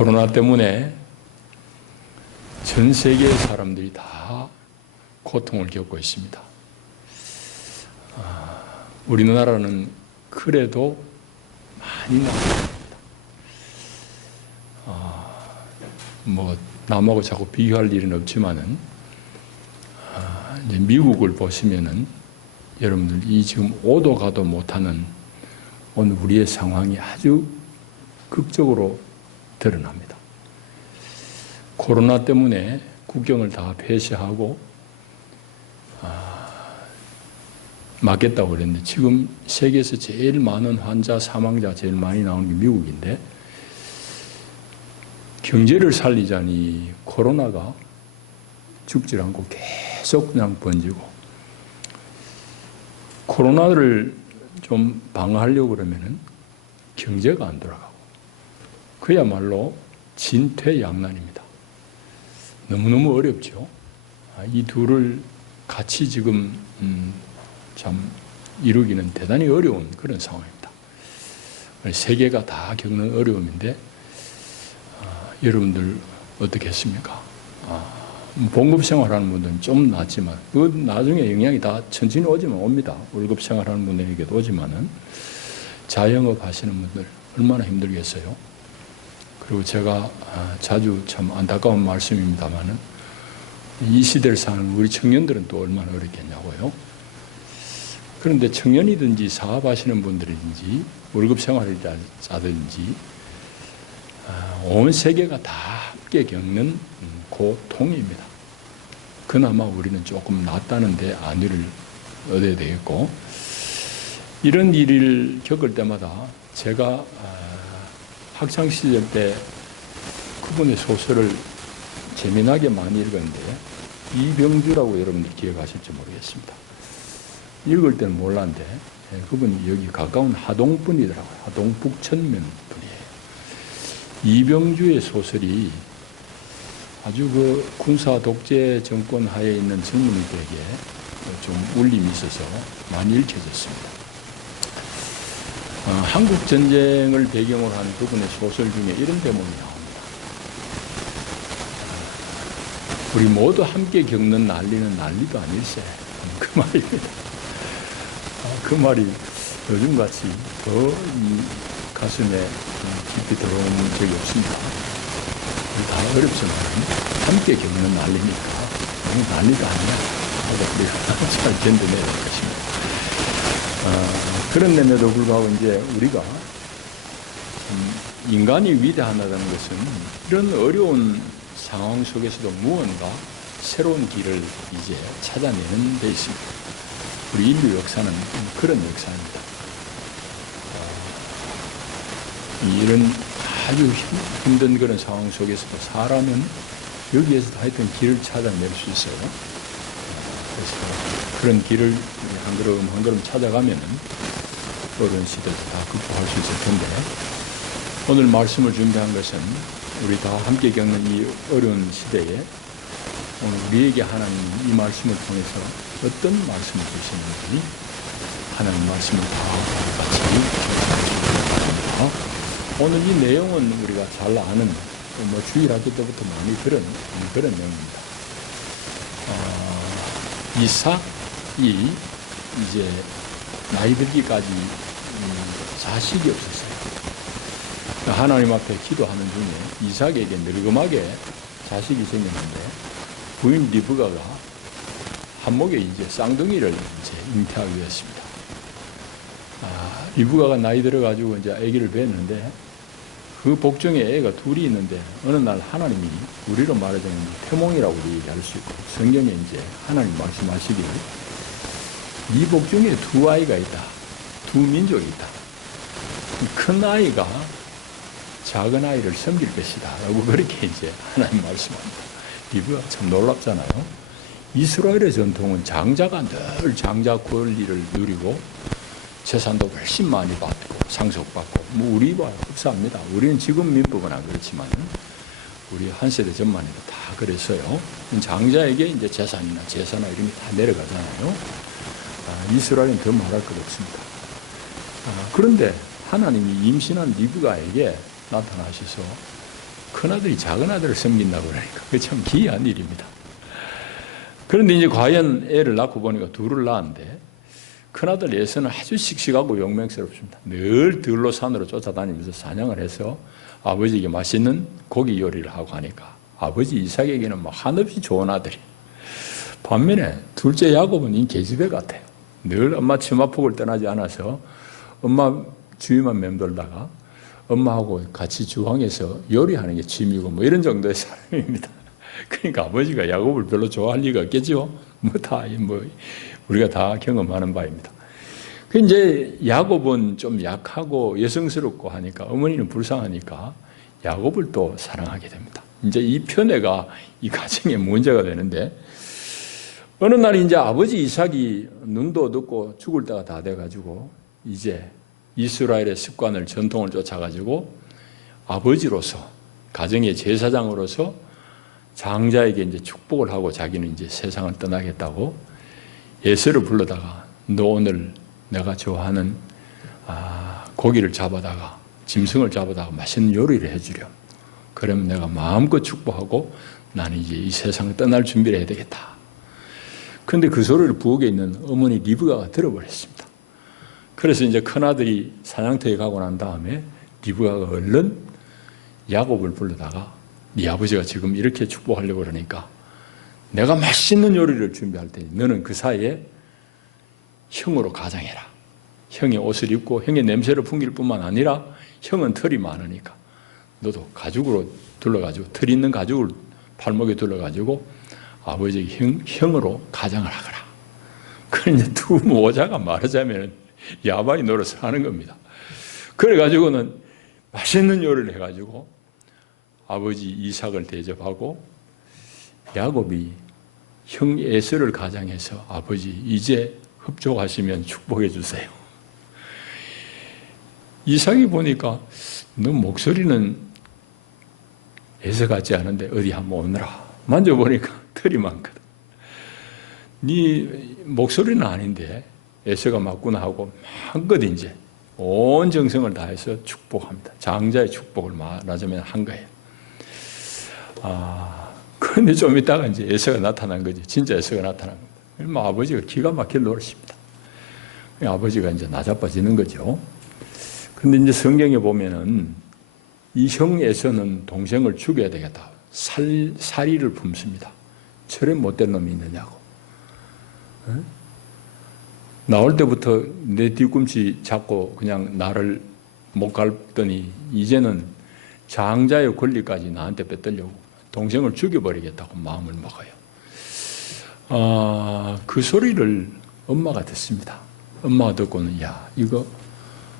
코로나 때문에 전 세계의 사람들이 다 고통을 겪고 있습니다. 우리나라는 그래도 많이 나아갑니다. 남하고 자꾸 비교할 일은 없지만은, 이제 미국을 보시면은 여러분들 이 지금 오도 가도 못하는 오늘 우리의 상황이 아주 극적으로 드러납니다. 코로나 때문에 국경을 다 폐쇄하고 막겠다고 그랬는데 지금 세계에서 제일 많은 환자, 사망자 제일 많이 나오는 게 미국인데 경제를 살리자니 코로나가 죽지 않고 계속 그냥 번지고 코로나를 좀 방어하려고 그러면은 경제가 안 돌아가고 그야말로 진퇴양난입니다. 너무너무 어렵죠. 이 둘을 같이 지금 참 이루기는 대단히 어려운 그런 상황입니다. 세계가 다 겪는 어려움인데 여러분들 어떻게 했습니까? 봉급 생활하는 분들은 좀 낫지만 그 나중에 영향이 다 천천히 오지만 옵니다. 월급 생활하는 분들에게도 오지만은 자영업 하시는 분들 얼마나 힘들겠어요. 그리고 제가 자주 참 안타까운 말씀입니다만은 이 시대를 사는 우리 청년들은 또 얼마나 어렵겠냐고요. 그런데 청년이든지 사업하시는 분들이든지 월급 생활자든지 온 세계가 다 함께 겪는 고통입니다. 그나마 우리는 조금 낫다는데 안위를 얻어야 되겠고 이런 일을 겪을 때마다 제가 학창시절 때 그분의 소설을 재미나게 많이 읽었는데 이병주라고 여러분들 기억하실지 모르겠습니다. 읽을 때는 몰랐는데 그분이 여기 가까운 하동 분이더라고요. 하동 북천면 분이에요. 이병주의 소설이 아주 그 군사 독재 정권 하에 있는 젊은이들에게 좀 울림이 있어서 많이 읽혀졌습니다. 한국 전쟁을 배경으로 한 그분의 소설 중에 이런 대목이 나옵니다. 우리 모두 함께 겪는 난리는 난리도 아닐세. 그 말입니다. 그 말이 요즘같이 더 이 가슴에 깊이 들어오는 적이 없습니다. 우리 다 어렵지만 함께 겪는 난리니까 너무 난리가 아니야 하고 우리가 잘 견뎌내야 될 것입니다. 그런데도 불구하고 이제 우리가 인간이 위대하다는 것은 이런 어려운 상황 속에서도 무언가 새로운 길을 이제 찾아내는 데 있습니다. 우리 인류 역사는 그런 역사입니다. 이런 아주 힘든 그런 상황 속에서도 사람은 여기에서 하여튼 길을 찾아낼 수 있어요. 그래서 그런 길을 한 걸음 한 걸음 찾아가면은 어려운 시대도 다 극복할 수 있을 텐데 오늘 말씀을 준비한 것은 우리 다 함께 겪는 이 어려운 시대에 오늘 우리에게 하나님 이 말씀을 통해서 어떤 말씀을 주시는지 하나님 말씀을 다 같이 읽어보겠습니다. 오늘 이 내용은 우리가 잘 아는 주일학교 때부터 많이 들은 그런 내용입니다. 이삭이 이제 나이 들기까지 자식이 없었어요. 하나님 앞에 기도하는 중에 이삭에게 늙음하게 자식이 생겼는데 부인 리브가가 한목에 이제 쌍둥이를 이제 잉태하기 위했습니다. 리브가가 나이 들어가지고 이제 아기를 뵀는데 그 복중에 애가 둘이 있는데 어느 날 하나님이 우리로 말하자면 태몽이라고 얘기할 수 있고 성경에 이제 하나님 말씀하시기를 이 복중에 두 아이가 있다. 두 민족이 있다. 큰 아이가 작은 아이를 섬길 것이다. 라고 그렇게 이제 하나님 말씀합니다. 리브가 참 놀랍잖아요. 이스라엘의 전통은 장자가 늘 장자 권리를 누리고 재산도 훨씬 많이 받고 상속받고 우리와 흡사합니다. 우리는 지금 민법은 안 그렇지만 우리 한 세대 전만 해도 다 그랬어요. 장자에게 이제 재산이나 재산이나 이런 게 다 내려가잖아요. 이스라엘은 더 말할 것 없습니다. 그런데 하나님이 임신한 리브가에게 나타나셔서 큰아들이 작은아들을 섬긴다고 그러니까 그게 참 기이한 일입니다. 그런데 이제 과연 애를 낳고 보니까 둘을 낳았는데 큰아들 에서는 아주 씩씩하고 용맹스럽습니다. 늘 들로 산으로 쫓아다니면서 사냥을 해서 아버지에게 맛있는 고기 요리를 하고 하니까 아버지 이삭에게는 뭐 한없이 좋은 아들이. 반면에 둘째 야곱은 이 계집애 같아요. 늘 엄마 치마폭을 떠나지 않아서 엄마 주위만 맴돌다가 엄마하고 같이 주방에서 요리하는 게 취미고 뭐 이런 정도의 사람입니다. 그러니까 아버지가 야곱을 별로 좋아할 리가 없겠죠. 우리가 다 경험하는 바입니다. 그 이제 야곱은 좀 약하고 여성스럽고 하니까 어머니는 불쌍하니까 야곱을 또 사랑하게 됩니다. 이제 이 편애가 이 가정의 문제가 되는데 어느 날 이제 아버지 이삭이 눈도 어둡고 죽을 때가 다 돼가지고 이제 이스라엘의 습관을 전통을 쫓아가지고 아버지로서 가정의 제사장으로서 장자에게 이제 축복을 하고 자기는 이제 세상을 떠나겠다고 예서를 불러다가 너 오늘 내가 좋아하는 고기를 잡아다가 짐승을 잡아다가 맛있는 요리를 해주렴. 그러면 내가 마음껏 축복하고 나는 이제 이 세상을 떠날 준비를 해야 되겠다. 그런데 그 소리를 부엌에 있는 어머니 리브가가 들어버렸습니다. 그래서 이제 큰아들이 사냥터에 가고 난 다음에 리브가가 얼른 야곱을 불러다가 네 아버지가 지금 이렇게 축복하려고 그러니까 내가 맛있는 요리를 준비할 테니 너는 그 사이에 형으로 가장해라. 형의 옷을 입고 형의 냄새를 풍길 뿐만 아니라 형은 털이 많으니까 너도 가죽으로 둘러가지고 털 있는 가죽을 팔목에 둘러가지고 아버지에게 형으로 가장을 하거라. 그러니 두 모자가 말하자면 야바이 노릇을 하는 겁니다. 그래가지고는 맛있는 요리를 해가지고 아버지 이삭을 대접하고 야곱이 형 에서를 가장해서 아버지 이제 흡족하시면 축복해 주세요. 이삭이 보니까 너 목소리는 에서 같지 않은데 어디 한번 오너라. 만져보니까 털이 많거든. 네 목소리는 아닌데 에서가 맞구나 하고 마음껏 이제 온 정성을 다해서 축복합니다. 장자의 축복을 말하자면 한 거예요. 그런데 좀 있다가 이제 에서가 나타난 거지. 진짜 에서가 나타난 겁니다. 아버지가 기가 막힐 노릇입니다. 아버지가 이제 나자빠지는 거죠. 근데 이제 성경에 보면은 이 형 에서는 동생을 죽여야 되겠다. 살이를 품습니다. 저런 못된 놈이 있느냐고. 나올 때부터 내 뒤꿈치 잡고 그냥 나를 못 갈더니 이제는 장자의 권리까지 나한테 빼들려고 동생을 죽여버리겠다고 마음을 먹어요. 그 소리를 엄마가 듣습니다. 엄마가 듣고는 야 이거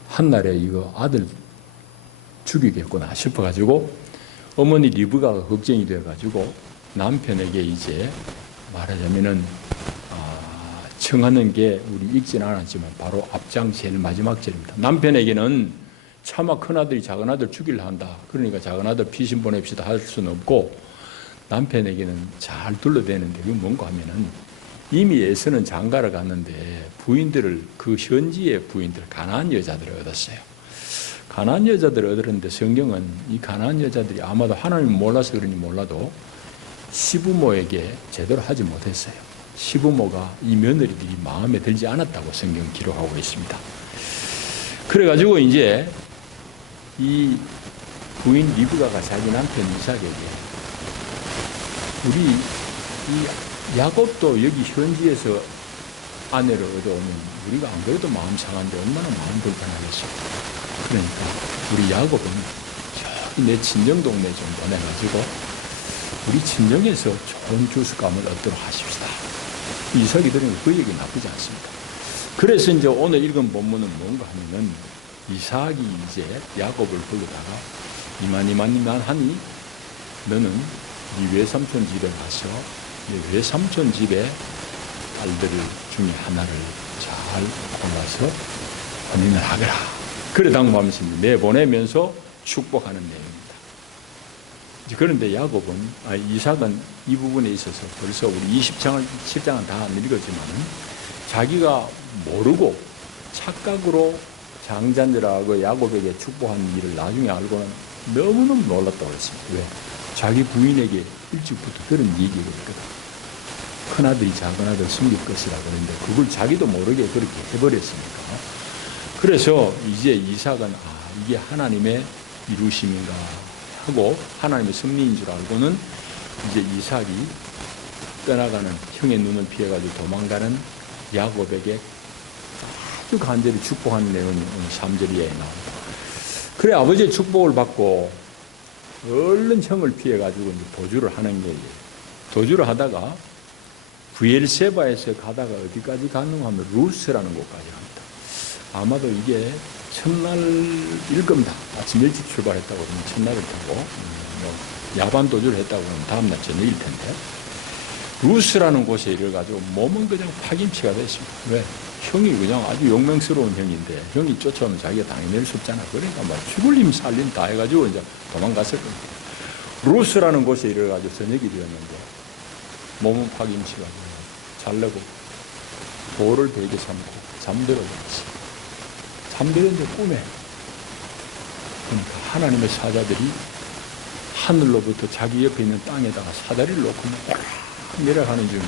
한날에 이거 아들 죽이겠구나 싶어가지고 어머니 리브가가 걱정이 되어가지고 남편에게 이제 말하자면은 청하는 게 우리 읽지는 않았지만 바로 앞장 제일 마지막 절입니다. 남편에게는 차마 큰아들이 작은아들 죽이려 한다. 그러니까 작은아들 피신 보냅시다 할 수는 없고 남편에게는 잘 둘러대는데 그게 뭔가 하면은 이미 에서는 장가를 갔는데 부인들을 그 현지의 부인들 가나안 여자들을 얻었어요. 가나안 여자들을 얻었는데 성경은 이 가나안 여자들이 아마도 하나님을 몰라서 그런지 몰라도 시부모에게 제대로 하지 못했어요. 시부모가 이 며느리들이 마음에 들지 않았다고 성경 기록하고 있습니다. 그래가지고 이제 이 부인 리브가가 자기 남편 이삭에게 우리 이 야곱도 여기 현지에서 아내를 얻어오면 우리가 안 그래도 마음 상한데 얼마나 마음 불편하겠어. 그러니까 우리 야곱은 저기 내 친정 동네 좀 보내가지고 우리 친정에서 좋은 주스감을 얻도록 하십시다. 이삭이 들으면 그 얘기 나쁘지 않습니다. 그래서 이제 오늘 읽은 본문은 뭔가 하면은 이삭이 이제 야곱을 불러다가 이만 하니 너는 네 외삼촌 집에 가서 네 외삼촌 집에 딸들 중에 하나를 잘 골라서 혼인을 하거라. 그래 당부하면서 내보내면서 축복하는 내용입니다. 그런데 이삭은 이 부분에 있어서 벌써 우리 10장은 다 안 읽었지만은 자기가 모르고 착각으로 장자들하고 야곱에게 축복한 일을 나중에 알고는 너무너무 놀랐다고 그랬습니다. 왜? 자기 부인에게 일찍부터 그런 얘기가 있거든. 큰아들이 작은아들 숨길 것이라 그러는데 그걸 자기도 모르게 그렇게 해버렸으니까. 그래서 이제 이삭은 이게 하나님의 이루심인가 하고 하나님의 섭리인 줄 알고는 이제 이삭이 떠나가는 형의 눈을 피해가지고 도망가는 야곱에게 아주 간절히 축복하는 내용이 오늘 3절 이하에 나옵니다. 그래 아버지의 축복을 받고 얼른 형을 피해가지고 이제 도주를 하는 거예요. 도주를 하다가 브엘세바에서 가다가 어디까지 갔는가 하면 루스라는 곳까지 갑니다. 아마도 이게 첫날일 겁니다. 아침 일찍 출발했다고 그러면 첫날을 타고 야반 도주를 했다고 하면 다음날 저녁일 텐데 루스라는 곳에 이래가지고 몸은 그냥 파김치가 됐습니다. 왜? 형이 그냥 아주 용맹스러운 형인데 형이 쫓아오면 자기가 당해낼 수 없잖아. 그러니까 막 죽을 힘 살림 다 해가지고 이제 도망갔을 겁니다. 루스라는 곳에 이래가지고 저녁이 되었는데 몸은 파김치가 잘려고 돌을 베개 삼고 잠들어버렸지. 잠들었는데 꿈에 그러니까 하나님의 사자들이 하늘로부터 자기 옆에 있는 땅에다가 사다리를 놓고 막 내려가는 중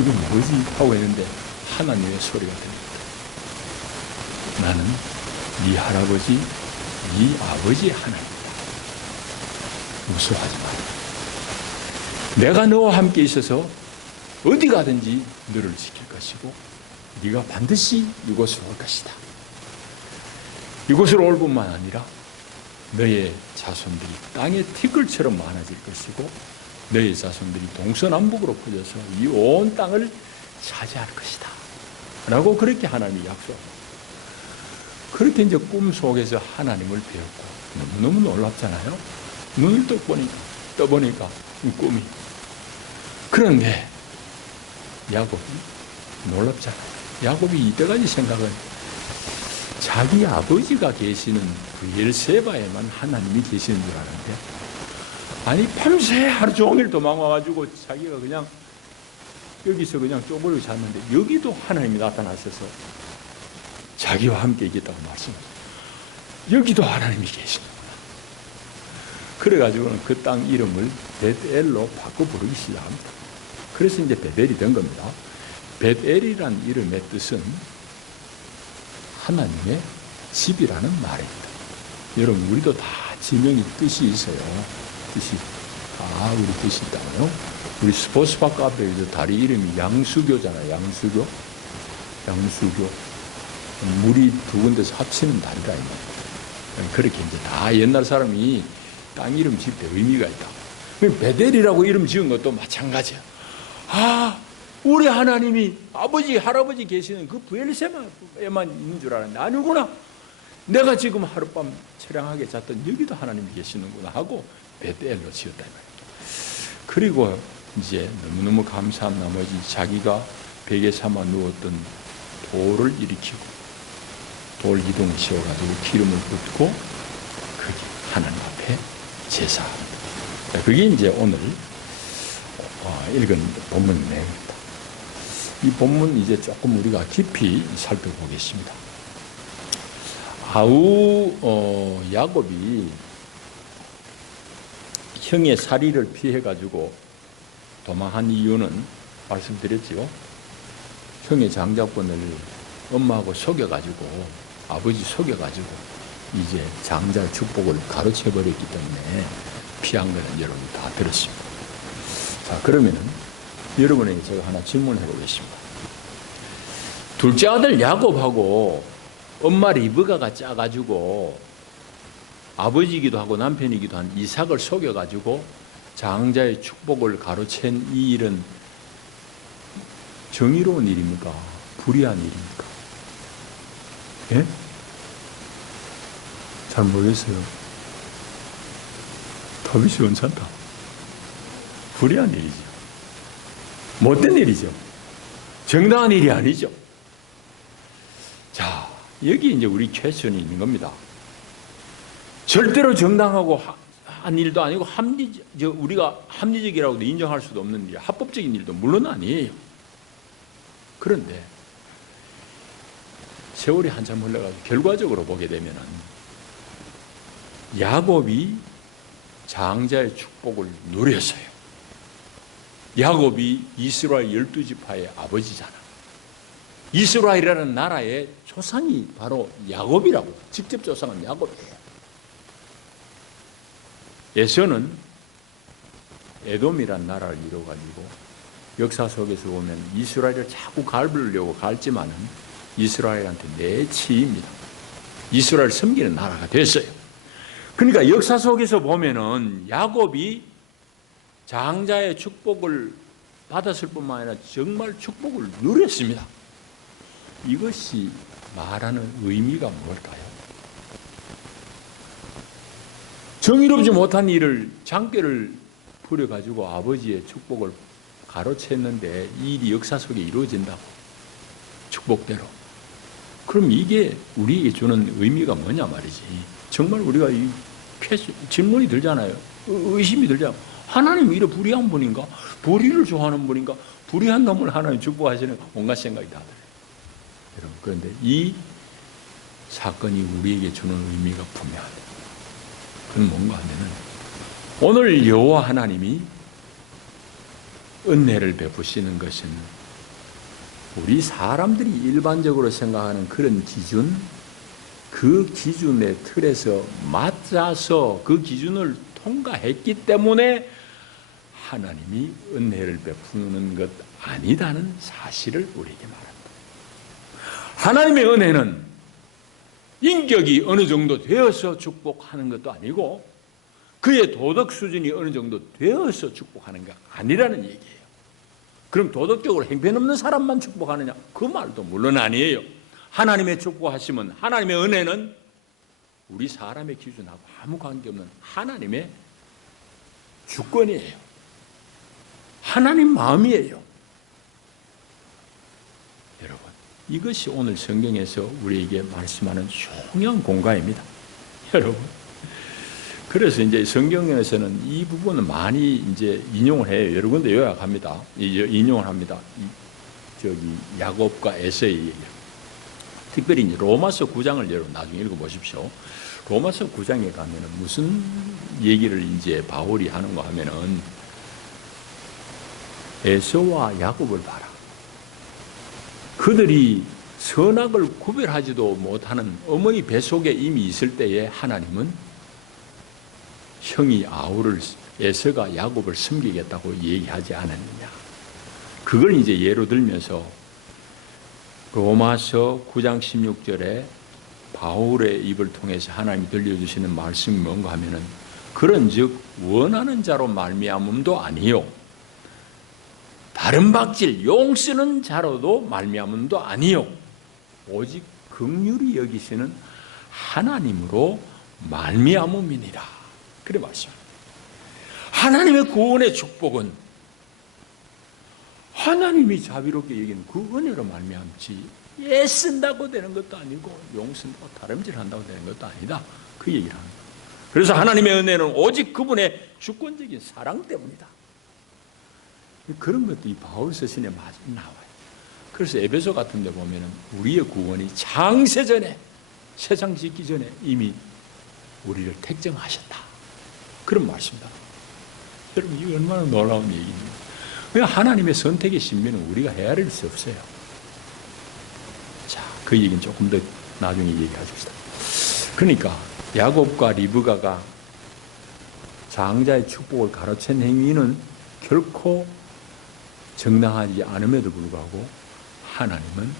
이건 뭐지? 하고 했는데 하나님의 소리가 들립니다. 나는 네 할아버지, 네 아버지의 하나님이다. 무서워하지 마라. 내가 너와 함께 있어서 어디 가든지 너를 지킬 것이고 네가 반드시 이곳으로 올 것이다. 이곳으로 올 뿐만 아니라 너의 자손들이 땅의 티끌처럼 많아질 것이고 너의 자손들이 동서남북으로 퍼져서 이 온 땅을 차지할 것이다. 라고 그렇게 하나님이 약속합니다. 그렇게 이제 꿈 속에서 하나님을 배웠고 너무너무 놀랍잖아요. 눈을 떠보니까 이 꿈이. 그런데 야곱이 놀랍잖아요. 야곱이 이때까지 생각은 자기 아버지가 계시는 브엘세바에만 하나님이 계시는 줄 아는데 아니 밤새 하루 종일 도망와가지고 자기가 그냥 여기서 그냥 쪼그리고 잤는데 여기도 하나님이 나타나셔서 자기와 함께 있겠다고 말씀하셨어요. 여기도 하나님이 계시는구나. 그래가지고는 그 땅 이름을 벳엘로 바꿔 부르기 시작합니다. 그래서 이제 베델이 된 겁니다. 벳엘이란 이름의 뜻은 하나님의 집이라는 말입니다. 여러분 우리도 다 지명이 뜻이 있어요. 뜻이 우리 뜻이 있다고요. 우리 스포츠파크 앞에 다리 이름이 양수교잖아요. 양수교 물이 두 군데서 합치는 다리라 그렇게 이제 다 옛날 사람이 땅 이름 지을 때 의미가 있다. 베델이라고 이름 지은 것도 마찬가지야. 우리 하나님이 아버지, 할아버지 계시는 그 브엘세바에만 있는 줄 알았는데 아니구나. 내가 지금 하룻밤 처량하게 잤던 여기도 하나님이 계시는구나 하고 베델로 지었다. 그리고 이제 너무너무 감사한 나머지 자기가 베개 삼아 누웠던 돌을 일으키고 돌 기둥을 씌워가지고 기름을 붓고 그게 하나님 앞에 제사합니다. 그게 이제 오늘 읽은 본문 내용입니다. 이 본문 이제 조금 우리가 깊이 살펴보겠습니다. 야곱이 형의 살이를 피해가지고 도망한 이유는 말씀드렸지요. 형의 장자권을 엄마하고 속여가지고 아버지 속여가지고 이제 장자 축복을 가로채버렸기 때문에 피한 거는 여러분 다 들었습니다. 자, 그러면은 여러분에게 제가 하나 질문을 해보겠습니다. 둘째 아들 야곱하고 엄마 리브가가 짜가지고 아버지이기도 하고 남편이기도 한 이삭을 속여가지고 장자의 축복을 가로챈 이 일은 정의로운 일입니까? 불의한 일입니까? 예? 잘 모르겠어요. 답이 시원찮다. 불의한 일이죠. 못된 일이죠. 정당한 일이 아니죠. 자, 여기 이제 우리 퀘스천이 있는 겁니다. 절대로 정당하고 한 일도 아니고 우리가 합리적이라고도 인정할 수도 없는 일, 합법적인 일도 물론 아니에요. 그런데 세월이 한참 흘러가고 결과적으로 보게 되면은 야곱이 장자의 축복을 누렸어요. 야곱이 이스라엘 12지파의 아버지잖아. 이스라엘이라는 나라의 조상이 바로 야곱이라고. 직접 조상은 야곱이에요. 에서는 에돔이란 나라를 이뤄가지고 역사 속에서 보면 이스라엘을 자꾸 갈으려고 갈지만은 이스라엘한테 내치입니다. 이스라엘 섬기는 나라가 됐어요. 그러니까 역사 속에서 보면은 야곱이 장자의 축복을 받았을 뿐만 아니라 정말 축복을 누렸습니다. 이것이 말하는 의미가 뭘까요? 정의롭지 못한 일을 장꾀를 부려가지고 아버지의 축복을 가로챘는데 이 일이 역사 속에 이루어진다고. 축복대로. 그럼 이게 우리에게 주는 의미가 뭐냐 말이지. 정말 우리가 이 질문이 들잖아요. 의심이 들잖아요. 하나님이 이래 불의한 분인가? 불의를 좋아하는 분인가? 불의한 놈을 하나님 축복하시는 온갖 생각이 다 들어요. 여러분, 그런데 이 사건이 우리에게 주는 의미가 분명합니다. 그건 뭔가 하면은 오늘 여호와 하나님이 은혜를 베푸시는 것은 우리 사람들이 일반적으로 생각하는 그런 기준, 그 기준의 틀에서 맞아서 그 기준을 통과했기 때문에 하나님이 은혜를 베푸는 것 아니다는 사실을 우리에게 말합니다. 하나님의 은혜는 인격이 어느 정도 되어서 축복하는 것도 아니고 그의 도덕 수준이 어느 정도 되어서 축복하는 게 아니라는 얘기예요. 그럼 도덕적으로 행편없는 사람만 축복하느냐? 그 말도 물론 아니에요. 하나님의 축복하심은, 하나님의 은혜는 우리 사람의 기준하고 아무 관계없는 하나님의 주권이에요. 하나님 마음이에요. 여러분, 이것이 오늘 성경에서 우리에게 말씀하는 중요한 공과입니다. 여러분, 그래서 이제 성경에서는 이 부분을 많이 이제 인용을 해요. 여러 군데 요약합니다. 인용을 합니다. 야곱과 에서의 얘기예요. 특별히 이제 로마서 9장을 여러분 나중에 읽어보십시오. 로마서 9장에 가면은 무슨 얘기를 이제 바울이 하는가 하면은 에서와 야곱을 봐라. 그들이 선악을 구별하지도 못하는 어머니 뱃속에 이미 있을 때에 하나님은 형이 아우를 에서가 야곱을 섬기겠다고 얘기하지 않았느냐. 그걸 이제 예로 들면서 로마서 9장 16절에 바울의 입을 통해서 하나님이 들려주시는 말씀이 뭔가 하면은 그런즉 원하는 자로 말미암음도 아니요 다른 박질 용 쓰는 자로도 말미암음도 아니요 오직 긍휼히 여기시는 하나님으로 말미암음이니라. 그래 말씀합니다. 하나님의 구원의 축복은 하나님이 자비롭게 여기는 그 은혜로 말미암지 애쓴다고 되는 것도 아니고 용쓴다고 다름질한다고 되는 것도 아니다. 그 얘기를 하는 거예요. 그래서 하나님의 은혜는 오직 그분의 주권적인 사랑 때문이다. 그런 것들이 바울 서신에 나와요. 그래서 에베소 같은 데 보면은 우리의 구원이 창세전에 세상 짓기 전에 이미 우리를 택정하셨다. 그런 말씀입니다. 여러분, 이거 얼마나 놀라운 얘기입니까? 하나님의 선택의 신비는 우리가 헤아릴 수 없어요. 자, 그 얘기는 조금 더 나중에 얘기하십시다. 그러니까 야곱과 리브가가 장자의 축복을 가로챈 행위는 결코 정당하지 않음에도 불구하고 하나님은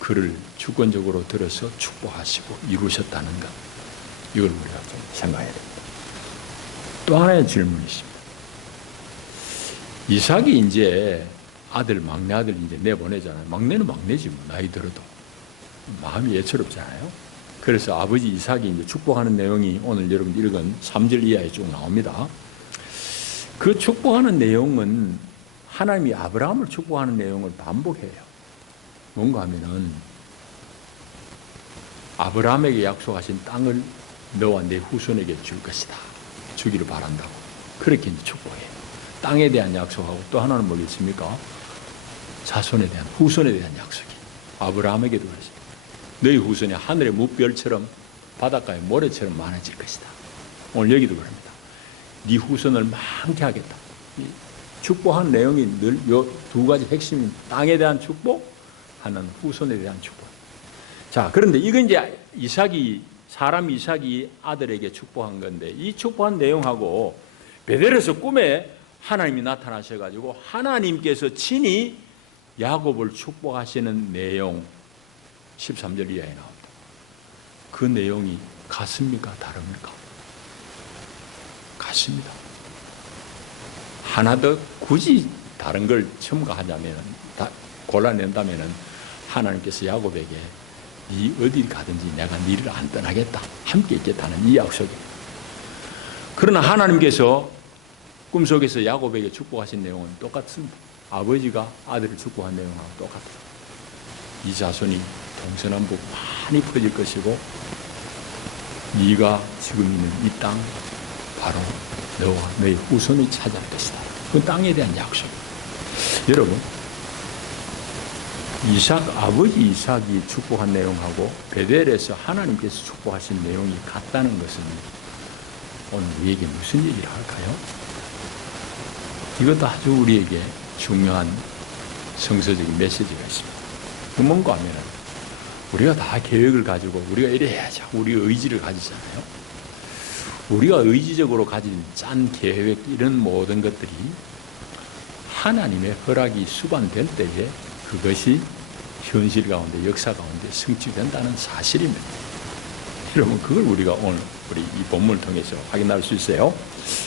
그를 주권적으로 들어서 축복하시고 이루셨다는 것, 이걸 우리가 좀 생각해야 됩니다. 또 하나의 질문이 있습니다. 이삭이 이제 막내 아들 이제 내보내잖아요. 막내는 막내지 뭐, 나이 들어도. 마음이 예처롭잖아요. 그래서 아버지 이삭이 이제 축복하는 내용이 오늘 여러분 읽은 3절 이하에 쭉 나옵니다. 그 축복하는 내용은 하나님이 아브라함을 축복하는 내용을 반복해요. 뭔가 하면은 아브라함에게 약속하신 땅을 너와 내 후손에게 줄 것이다. 주기를 바란다고. 그렇게 이제 축복해요. 땅에 대한 약속하고 또 하나는 뭐겠습니까? 자손에 대한, 후손에 대한 약속이. 아브라함에게도 그랬어요. 너희 후손이 하늘의 무별처럼 바닷가의 모래처럼 많아질 것이다. 오늘 여기도 그럽니다. 네 후손을 많게 하겠다. 축복한 내용이 늘 요 두 가지 핵심인 땅에 대한 축복, 하는 후손에 대한 축복. 자, 그런데 이건 이제 사람 이삭이 아들에게 축복한 건데, 이 축복한 내용하고 베델에서 꿈에 하나님이 나타나셔가지고 하나님께서 친히 야곱을 축복하시는 내용 13절 이하에 나옵니다. 그 내용이 같습니까? 다릅니까? 같습니다. 하나 더 굳이 다른 걸 첨가하자면, 골라낸다면 하나님께서 야곱에게 네 어디 가든지 내가 너를 안 떠나겠다, 함께 있겠다는 이 약속이에요. 그러나 하나님께서 꿈속에서 야곱에게 축복하신 내용은 똑같습니다. 아버지가 아들을 축복한 내용하고 똑같아요. 이 자손이 동서남북 많이 퍼질 것이고 네가 지금 있는 이 땅 바로 너와 너의 후손이 차지할 것이다. 그 땅에 대한 약속. 여러분, 아버지 이삭이 축복한 내용하고 베델에서 하나님께서 축복하신 내용이 같다는 것은 오늘 우리에게 무슨 얘기를 할까요? 이것도 아주 우리에게 중요한 성서적인 메시지가 있습니다. 그 뭔가 하면 우리가 다 계획을 가지고 우리가 이래야지 하고 우리 의지를 가지잖아요. 우리가 의지적으로 가진 짠 계획, 이런 모든 것들이 하나님의 허락이 수반될 때에 그것이 현실 가운데, 역사 가운데 성취된다는 사실입니다. 여러분, 그걸 우리가 오늘 우리 이 본문을 통해서 확인할 수 있어요.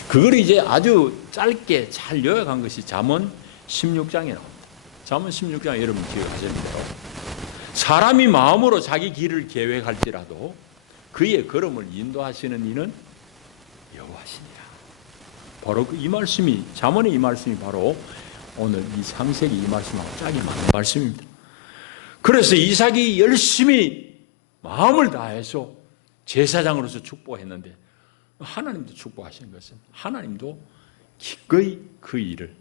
그걸 이제 아주 짧게 잘 요약한 것이 잠언 16장에 나옵니다. 잠언 16장 여러분 기억하셔야 돼요. 사람이 마음으로 자기 길을 계획할지라도 그의 걸음을 인도하시는 이는 여호와시니라. 바로 이 말씀이, 잠언의 이 말씀이 바로 오늘 이 창세기 이 말씀하고 짝이 맞는 말씀입니다. 그래서 이삭이 열심히 마음을 다해서 제사장으로서 축복했는데 하나님도 축복하시는 것은 하나님도 기꺼이 그 일을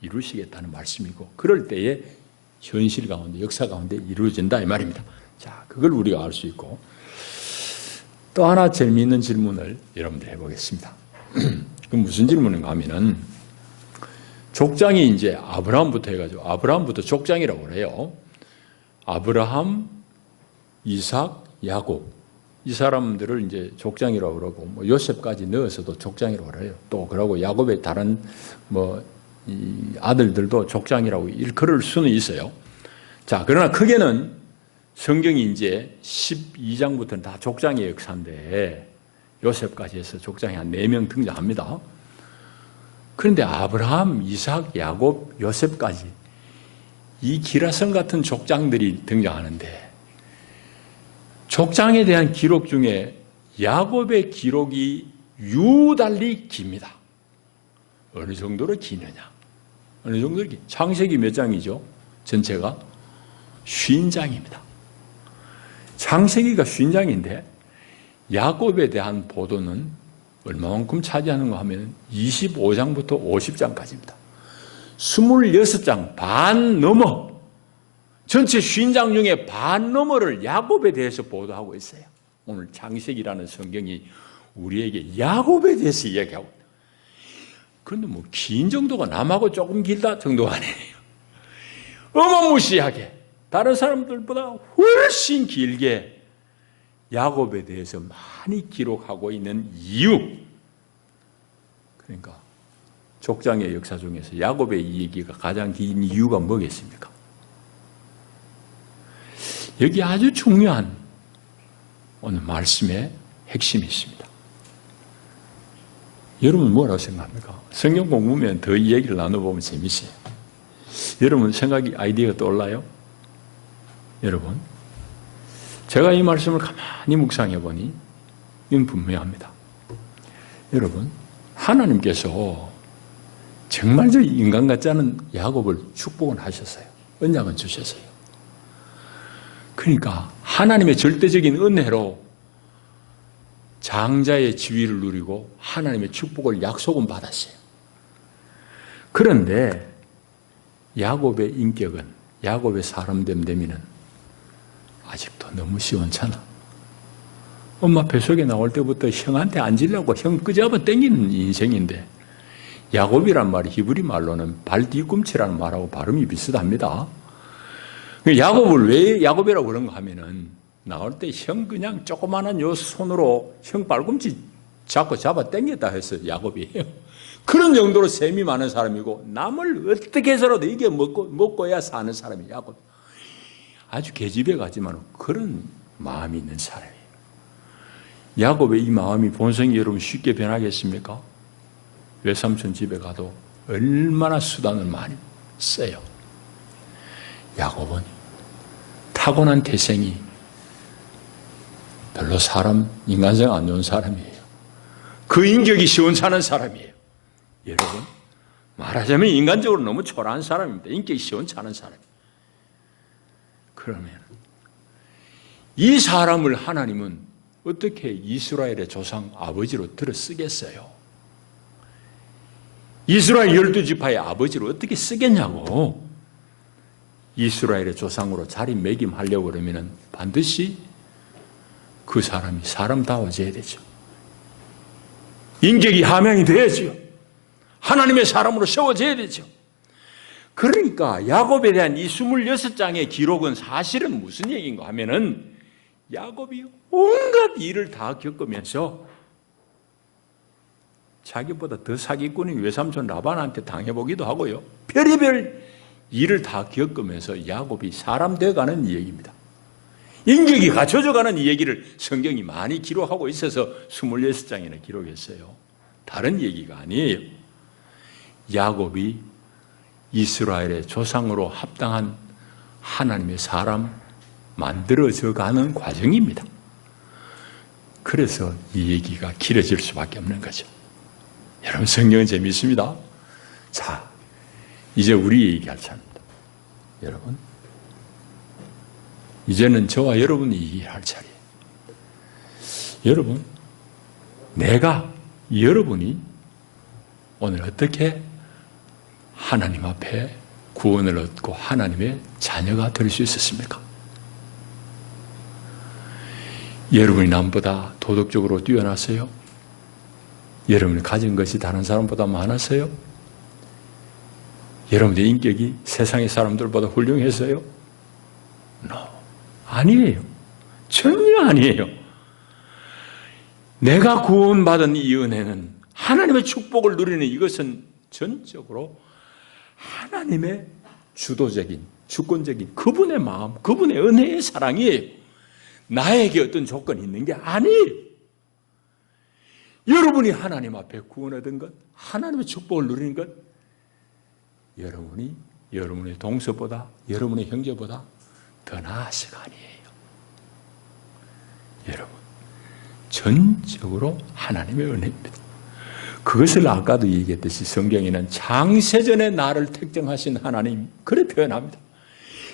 이루시겠다는 말씀이고, 그럴 때에 현실 가운데, 역사 가운데 이루어진다 이 말입니다. 자, 그걸 우리가 알 수 있고, 또 하나 재미있는 질문을 여러분들 해보겠습니다. 그 무슨 질문인가 하면은, 족장이 이제 아브라함부터 해가지고, 아브라함부터 족장이라고 그래요. 아브라함, 이삭, 야곱. 이 사람들을 이제 족장이라고 그러고, 뭐 요셉까지 넣어서도 족장이라고 그래요. 또 그러고 야곱의 다른 이 아들들도 족장이라고 일컬을 수는 있어요. 자, 그러나 크게는 성경이 이제 12장부터는 다 족장의 역사인데 요셉까지 해서 족장이 한 4명 등장합니다. 그런데 아브라함, 이삭, 야곱, 요셉까지 이 기라성 같은 족장들이 등장하는데, 족장에 대한 기록 중에 야곱의 기록이 유달리 깁니다. 어느 정도로 기느냐? 어느 정도로 기? 창세기 몇 장이죠? 전체가 50장입니다. 창세기가 50장인데 야곱에 대한 보도는 얼마만큼 차지하는가 하면 25장부터 50장까지입니다. 26장, 반 넘어, 전체 50장 중에 반 넘어를 야곱에 대해서 보도하고 있어요. 오늘 창세기라는 성경이 우리에게 야곱에 대해서 이야기하고 있어요. 그런데 뭐 긴 정도가 남하고 조금 길다 정도가 아니에요. 어마무시하게 다른 사람들보다 훨씬 길게 야곱에 대해서 많이 기록하고 있는 이유. 그러니까 족장의 역사 중에서 야곱의 이 얘기가 가장 긴 이유가 뭐겠습니까? 여기 아주 중요한 오늘 말씀의 핵심이 있습니다. 여러분 뭐라고 생각합니까? 성경 공부면 더 이 얘기를 나눠보면 재밌어요. 여러분 생각이, 아이디어가 떠올라요? 여러분, 제가 이 말씀을 가만히 묵상해 보니 이건 분명합니다. 여러분, 하나님께서 정말 저 인간 같지 않은 야곱을 축복은 하셨어요. 언약은 주셨어요. 그러니까 하나님의 절대적인 은혜로 장자의 지위를 누리고 하나님의 축복을 약속은 받았어요. 그런데 야곱의 인격은, 야곱의 사람 됨됨이는 아직도 너무 시원찮아. 엄마 뱃속에 나올 때부터 형한테 앉으려고 형 끄잡아 당기는 인생인데, 야곱이란 말이 히브리 말로는 발 뒤꿈치라는 말하고 발음이 비슷합니다. 야곱을 왜 야곱이라고 그런가 하면은, 나올 때 형 그냥 조그마한 요 손으로 형 발꿈치 잡고 잡아 당겼다 해서 야곱이에요. 그런 정도로 셈이 많은 사람이고, 남을 어떻게 해서라도 이겨 먹고야 사는 사람이 야곱. 아주 계집애 같지만 그런 마음이 있는 사람이에요. 야곱의 이 마음이 본성이 여러분 쉽게 변하겠습니까? 외삼촌 집에 가도 얼마나 수단을 많이 써요. 야곱은 타고난 태생이 별로 인간성 안 좋은 사람이에요. 그 인격이 시원찮은 사람이에요. 여러분, 말하자면 인간적으로 너무 초라한 사람입니다. 인격이 시원찮은 사람이에요. 그러면 이 사람을 하나님은 어떻게 이스라엘의 조상 아버지로 들어 쓰겠어요? 이스라엘 12지파의 아버지로 어떻게 쓰겠냐고. 이스라엘의 조상으로 자리매김하려고 그러면 반드시 그 사람이 사람다워져야 되죠. 인격이 함양이 돼야죠. 하나님의 사람으로 세워져야 되죠. 그러니까 야곱에 대한 이 26장의 기록은 사실은 무슨 얘기인가 하면은, 야곱이 온갖 일을 다 겪으면서 자기보다 더 사기꾼인 외삼촌 라반한테 당해보기도 하고요, 별의별 일을 다 겪으면서 야곱이 사람 되어가는 얘기입니다. 인격이 갖춰져가는 이 얘기를 성경이 많이 기록하고 있어서 26장이나 기록했어요. 다른 얘기가 아니에요. 야곱이 이스라엘의 조상으로 합당한 하나님의 사람 만들어져 가는 과정입니다. 그래서 이 얘기가 길어질 수밖에 없는 거죠. 여러분, 성경은 재미있습니다. 자, 이제 우리 얘기할 차례입니다. 여러분, 이제는 저와 여러분이 얘기할 차례예요. 여러분, 여러분이 오늘 어떻게 하나님 앞에 구원을 얻고 하나님의 자녀가 될 수 있었습니까? 여러분이 남보다 도덕적으로 뛰어나세요? 여러분이 가진 것이 다른 사람보다 많았어요? 여러분의 인격이 세상의 사람들보다 훌륭해서요? No. 아니에요. 전혀 아니에요. 내가 구원받은 이 은혜는, 하나님의 축복을 누리는 이것은 전적으로 하나님의 주도적인, 주권적인 그분의 마음, 그분의 은혜의 사랑이에요. 나에게 어떤 조건이 있는 게 아니에요. 여러분이 하나님 앞에 구원 얻은 것, 하나님의 축복을 누리는 것, 여러분이 여러분의 동서보다, 여러분의 형제보다 더 나아서가 아니에요. 여러분, 전적으로 하나님의 은혜입니다. 그것을 아까도 얘기했듯이 성경에는 창세전에 나를 택정하신 하나님, 그래 표현합니다.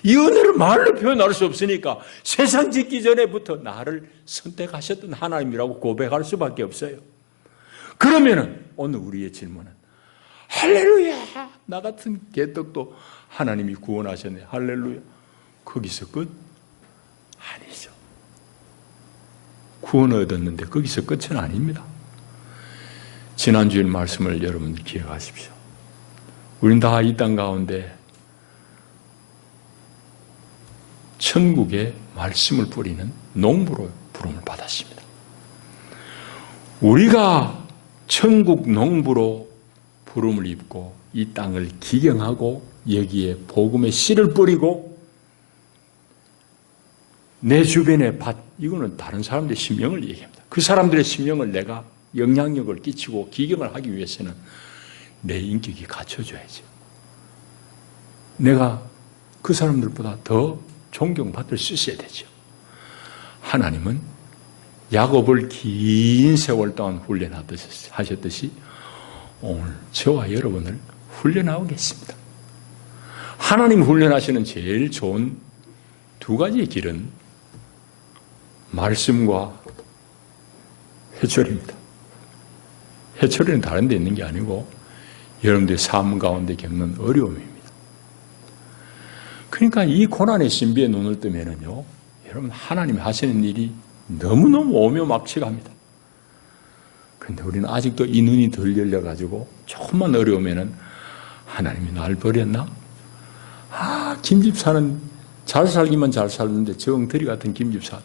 이 은혜를 말로 표현할 수 없으니까 세상 짓기 전에부터 나를 선택하셨던 하나님이라고 고백할 수밖에 없어요. 그러면은 오늘 우리의 질문은, 할렐루야, 나 같은 개떡도 하나님이 구원하셨네, 할렐루야, 거기서 끝? 아니죠. 구원을 얻었는데 거기서 끝은 아닙니다. 지난주일 말씀을 여러분 기억하십시오. 우린 다 이 땅 가운데 천국의 말씀을 뿌리는 농부로 부름을 받았습니다. 우리가 천국 농부로 부름을 입고 이 땅을 기경하고 여기에 복음의 씨를 뿌리고 내 주변의 밭, 이거는 다른 사람들의 심령을 얘기합니다. 그 사람들의 심령을 내가 영향력을 끼치고 기경을 하기 위해서는 내 인격이 갖춰져야죠. 내가 그 사람들보다 더 존경받을 수 있어야 되죠. 하나님은 야곱을 긴 세월 동안 훈련하셨듯이 오늘 저와 여러분을 훈련하겠습니다. 하나님 훈련하시는 제일 좋은 두 가지의 길은 말씀과 회초리입니다. 회초리는 다른 데 있는 게 아니고 여러분들의 삶 가운데 겪는 어려움입니다. 그러니까 이 고난의 신비에 눈을 뜨면은요, 여러분, 하나님이 하시는 일이 너무너무 오며 막치갑니다. 근데 우리는 아직도 이 눈이 덜 열려가지고 조금만 어려우면은 하나님이 날 버렸나? 김집사는 잘 살기만 잘 살는데 저 엉터리 같은 김집사,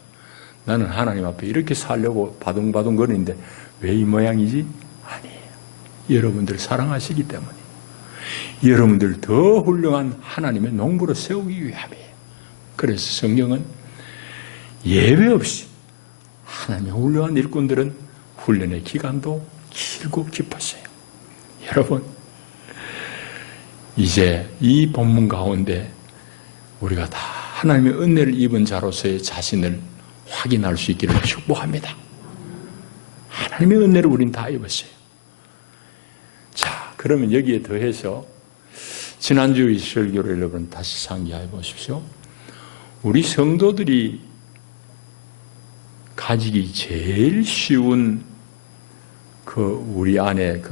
나는 하나님 앞에 이렇게 살려고 바둥바둥 거리는데 왜 이 모양이지? 아니에요. 여러분들 사랑하시기 때문에, 여러분들 더 훌륭한 하나님의 농부로 세우기 위함이에요. 그래서 성경은 예외 없이 하나님의 훌륭한 일꾼들은 훈련의 기간도 길고 깊었어요. 여러분, 이제 이 본문 가운데 우리가 다 하나님의 은혜를 입은 자로서의 자신을 확인할 수 있기를 축복합니다. 하나님의 은혜를 우린 다 입었어요. 자, 그러면 여기에 더해서 지난주의 설교를 여러분 다시 상기해 보십시오. 우리 성도들이 가지기 제일 쉬운 우리 안에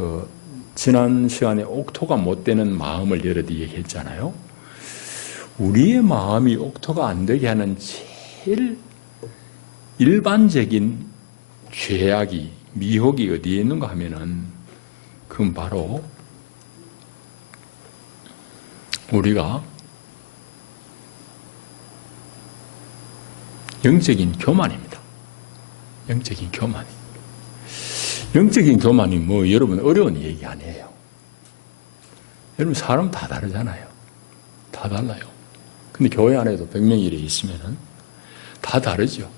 지난 시간에 옥토가 못 되는 마음을 여러 번 얘기했잖아요. 우리의 마음이 옥토가 안 되게 하는 제일 일반적인 죄악이, 미혹이 어디에 있는가 하면은 그건 바로 우리가 영적인 교만입니다. 영적인 교만이. 영적인 교만이 여러분 어려운 얘기 아니에요. 여러분 사람 다 다르잖아요. 다 달라요. 근데 교회 안에도 100명 이래 있으면은 다 다르죠.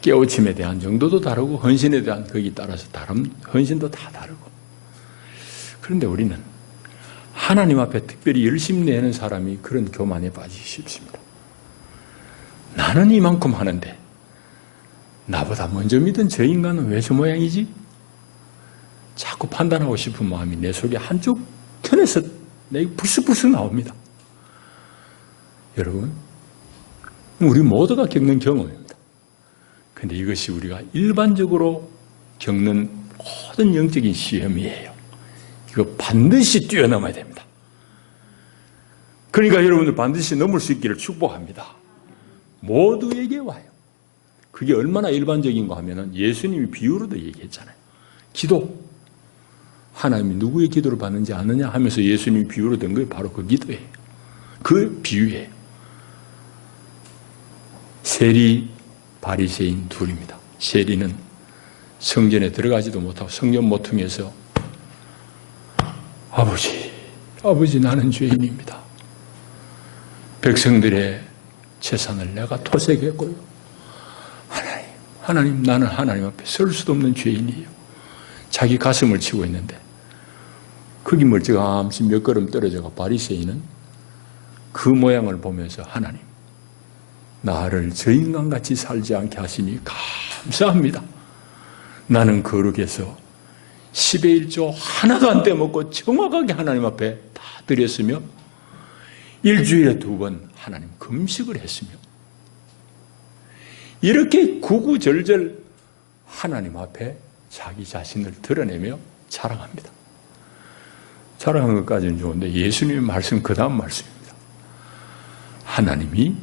깨우침에 대한 정도도 다르고 헌신에 대한 거기에 따라서 헌신도 다 다르고. 그런데 우리는 하나님 앞에 특별히 열심히 내는 사람이 그런 교만에 빠지기 쉽습니다. 나는 이만큼 하는데 나보다 먼저 믿은 저 인간은 왜 저 모양이지? 자꾸 판단하고 싶은 마음이 내 속에 한쪽 편에서 불쑥불쑥 나옵니다. 여러분, 우리 모두가 겪는 경험입니다. 그런데 이것이 우리가 일반적으로 겪는 모든 영적인 시험이에요. 이거 반드시 뛰어넘어야 됩니다. 그러니까 여러분들 반드시 넘을 수 있기를 축복합니다. 모두에게 와요. 그게 얼마나 일반적인가 하면은 예수님이 비유로도 얘기했잖아요. 기도. 하나님이 누구의 기도를 받는지 아느냐 하면서 예수님이 비유로 든 게 바로 그 기도예요. 그 비유예요. 세리, 바리새인 둘입니다. 세리는 성전에 들어가지도 못하고 성전 모퉁이에서 아버지 나는 죄인입니다. 백성들의 재산을 내가 토색했고요. 하나님 나는 하나님 앞에 설 수도 없는 죄인이에요. 자기 가슴을 치고 있는데 거기 멀찌감치 몇 걸음 떨어져가 바리새인은 그 모양을 보면서 하나님 나를 저 인간같이 살지 않게 하시니 감사합니다. 나는 거룩해서 10의 1조 하나도 안 떼먹고 정확하게 하나님 앞에 다 드렸으며 일주일에 2번 하나님 금식을 했으며 이렇게 구구절절 하나님 앞에 자기 자신을 드러내며 자랑합니다. 자랑한 것까지는 좋은데 예수님의 말씀 그 다음 말씀입니다. 하나님이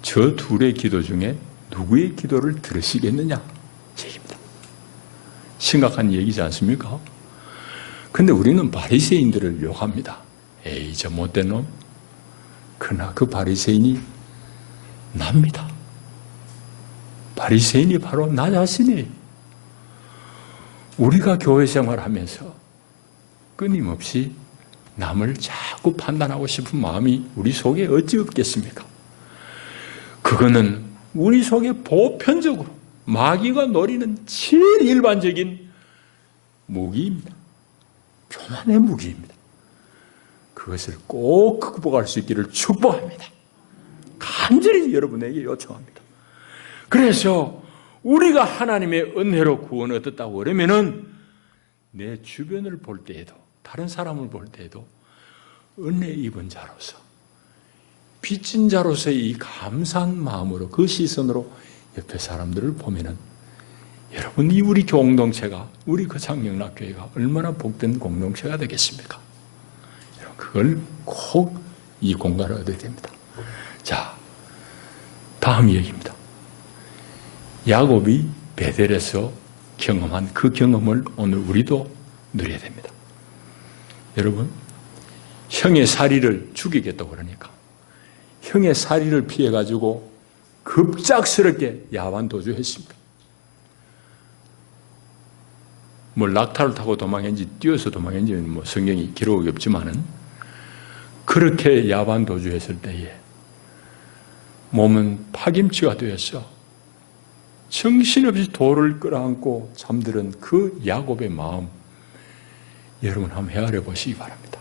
저 둘의 기도 중에 누구의 기도를 들으시겠느냐 얘기입니다. 심각한 얘기지 않습니까? 근데 우리는 바리새인들을 욕합니다. 에이 저 못된 놈. 그러나 그 바리새인이 납니다. 바리새인이 바로 나 자신이에요. 우리가 교회 생활하면서 끊임없이 남을 자꾸 판단하고 싶은 마음이 우리 속에 어찌 없겠습니까? 그거는 우리 속에 보편적으로 마귀가 노리는 제일 일반적인 무기입니다. 교만의 무기입니다. 그것을 꼭 극복할 수 있기를 축복합니다. 간절히 여러분에게 요청합니다. 그래서 우리가 하나님의 은혜로 구원을 얻었다고 그러면은 내 주변을 볼 때에도 다른 사람을 볼 때에도 은혜 입은 자로서 빚진 자로서의 이 감사한 마음으로 그 시선으로 옆에 사람들을 보면은 여러분 이 우리 공동체가 우리 그 장영락교회가 얼마나 복된 공동체가 되겠습니까? 여러분 그걸 꼭 이 공간을 얻어야 됩니다. 자, 다음 얘기입니다. 야곱이 베델에서 경험한 그 경험을 오늘 우리도 누려야 됩니다. 여러분, 형의 사리를 죽이겠다고 그러니까 형의 사리를 피해가지고 급작스럽게 야반 도주했습니다. 뭐 낙타를 타고 도망했는지 뛰어서 도망했는지 뭐 성경이 기록이 없지만은 그렇게 야반 도주했을 때에 몸은 파김치가 되었어. 정신없이 돌을 끌어안고 잠들은 그 야곱의 마음, 여러분 한번 헤아려 보시기 바랍니다.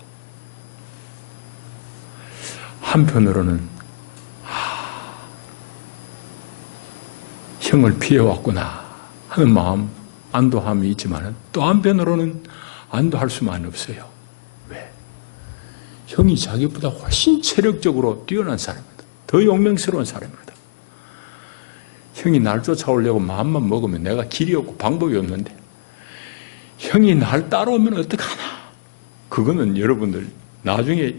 한편으로는 형을 피해왔구나 하는 마음, 안도함이 있지만 또 한편으로는 안도할 수만 없어요. 왜? 형이 자기보다 훨씬 체력적으로 뛰어난 사람입니다. 더 용맹스러운 사람입니다. 형이 날 쫓아오려고 마음만 먹으면 내가 길이 없고 방법이 없는데 형이 날 따라오면 어떡하나? 그거는 여러분들 나중에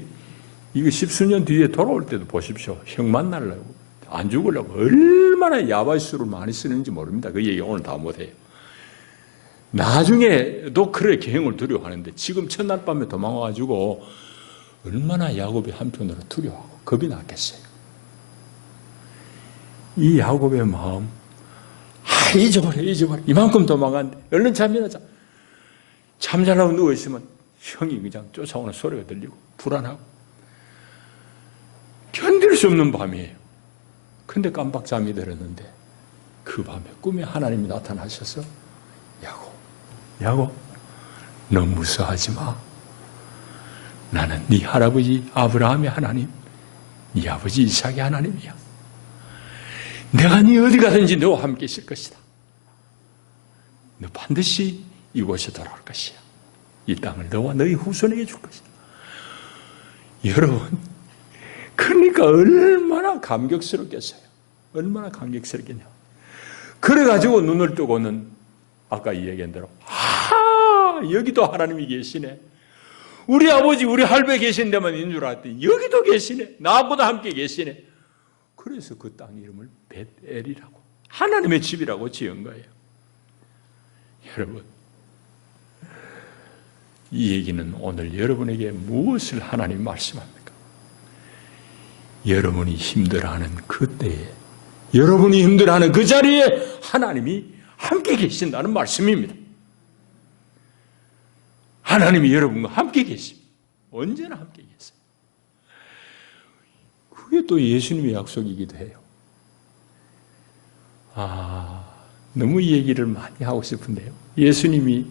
이거 십수년 뒤에 돌아올 때도 보십시오. 형 만나려고 안 죽으려고 얼마나 야바수를 많이 쓰는지 모릅니다. 그 얘기 오늘 다 못해요. 나중에도 그렇게 형을 두려워하는데 지금 첫날 밤에 도망와가지고 얼마나 야곱이 한편으로 두려워하고 겁이 났겠어요. 이 야곱의 마음, 잊어버려. 이만큼 도망갔는데 얼른 잠이나자. 잠자려고 누워있으면 형이 그냥 쫓아오는 소리가 들리고 불안하고 견딜 수 없는 밤이에요. 근데 깜빡 잠이 들었는데 그 밤에 꿈에 하나님이 나타나셔서 야곱, 너 무서워하지 마. 나는 네 할아버지 아브라함의 하나님, 네 아버지 이삭의 하나님이야. 내가 네 어디 가든지 너와 함께 있을 것이다. 너 반드시 이곳에 돌아올 것이야. 이 땅을 너와 너희 후손에게 줄 것이다. 여러분, 그러니까 얼마나 감격스럽겠어요. 얼마나 감격스럽겠냐. 그래가지고 눈을 뜨고는 아까 이 얘기한 대로 여기도 하나님이 계시네. 우리 아버지 우리 할배 계신 데만 있는 줄 알았더니 여기도 계시네. 나보다 함께 계시네. 그래서 그 땅 이름을 벳엘이라고 하나님의 집이라고 지은 거예요. 여러분, 이 얘기는 오늘 여러분에게 무엇을 하나님 말씀합니까? 여러분이 힘들어하는 그때에, 여러분이 힘들어하는 그 자리에 하나님이 함께 계신다는 말씀입니다. 하나님이 여러분과 함께 계십니다. 언제나 함께 계세요. 그게 또 예수님의 약속이기도 해요. 너무 이 얘기를 많이 하고 싶은데요. 예수님이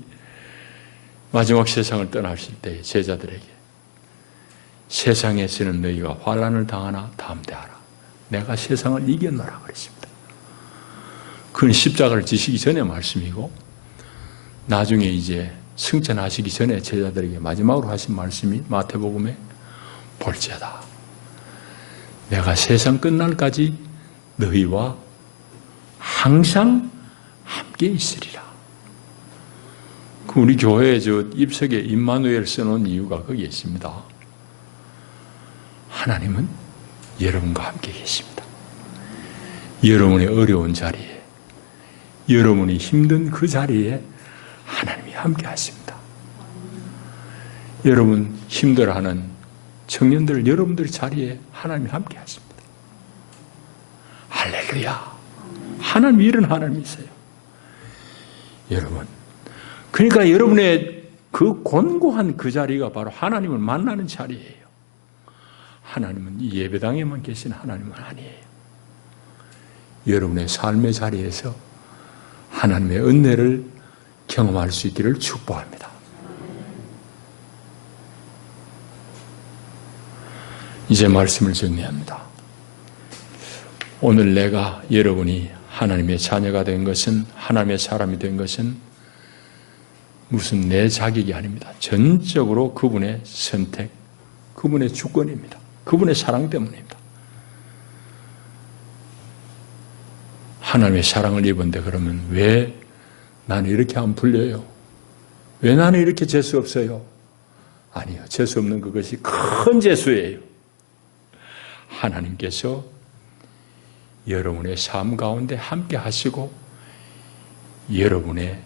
마지막 세상을 떠나실 때 제자들에게 세상에서는 너희가 환난을 당하나 담대하라. 내가 세상을 이겼노라 그랬습니다. 그건 십자가를 지시기 전의 말씀이고 나중에 이제 승천하시기 전에 제자들에게 마지막으로 하신 말씀이 마태복음에 볼지어다. 내가 세상 끝날까지 너희와 항상 함께 있으리라. 우리 교회에 입석에 임마누엘 써놓은 이유가 거기에 있습니다. 하나님은 여러분과 함께 계십니다. 여러분의 어려운 자리에, 여러분이 힘든 그 자리에 하나님이 함께 하십니다. 여러분 힘들어하는 청년들, 여러분들 자리에 하나님이 함께 하십니다. 할렐루야. 하나님, 이런 하나님이세요. 여러분, 그러니까 여러분의 그 곤고한 그 자리가 바로 하나님을 만나는 자리예요. 하나님은 이 예배당에만 계신 하나님은 아니에요. 여러분의 삶의 자리에서 하나님의 은혜를 경험할 수 있기를 축복합니다. 이제 말씀을 정리합니다. 오늘 내가 여러분이 하나님의 자녀가 된 것은, 하나님의 사람이 된 것은 무슨 내 자격이 아닙니다. 전적으로 그분의 선택, 그분의 주권입니다. 그분의 사랑 때문입니다. 하나님의 사랑을 입은데 그러면 왜 나는 이렇게 안 풀려요? 왜 나는 이렇게 재수 없어요? 아니요. 재수 없는 그것이 큰 재수예요. 하나님께서 여러분의 삶 가운데 함께 하시고 여러분의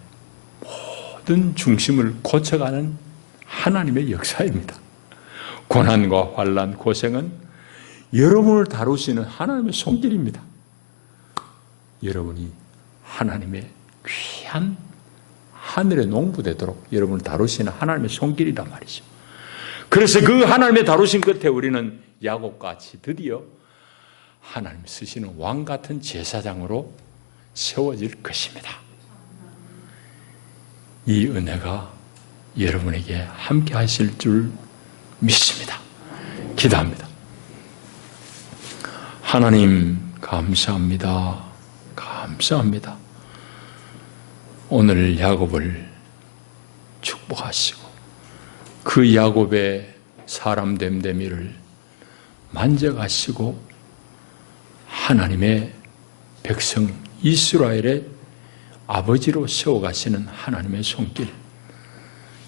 모든 중심을 고쳐가는 하나님의 역사입니다. 고난과 환난, 고생은 여러분을 다루시는 하나님의 손길입니다. 여러분이 하나님의 귀한 하늘의 농부되도록 여러분을 다루시는 하나님의 손길이란 말이죠. 그래서 그 하나님의 다루신 끝에 우리는 야곱같이 드디어 하나님 쓰시는 왕 같은 제사장으로 세워질 것입니다. 이 은혜가 여러분에게 함께 하실 줄 믿습니다. 기도합니다. 하나님 감사합니다. 감사합니다. 오늘 야곱을 축복하시고 그 야곱의 사람 됨됨이를 만져가시고 하나님의 백성 이스라엘의 아버지로 세워가시는 하나님의 손길,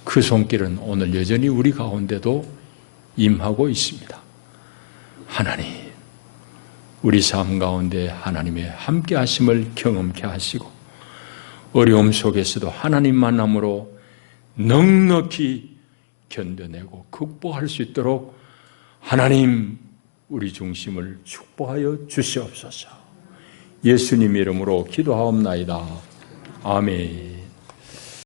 그 손길은 오늘 여전히 우리 가운데도 임하고 있습니다. 하나님, 우리 삶 가운데 하나님의 함께 하심을 경험케 하시고 어려움 속에서도 하나님 만남으로 넉넉히 견뎌내고 극복할 수 있도록 하나님 우리 중심을 축복하여 주시옵소서. 예수님 이름으로 기도하옵나이다. 아멘.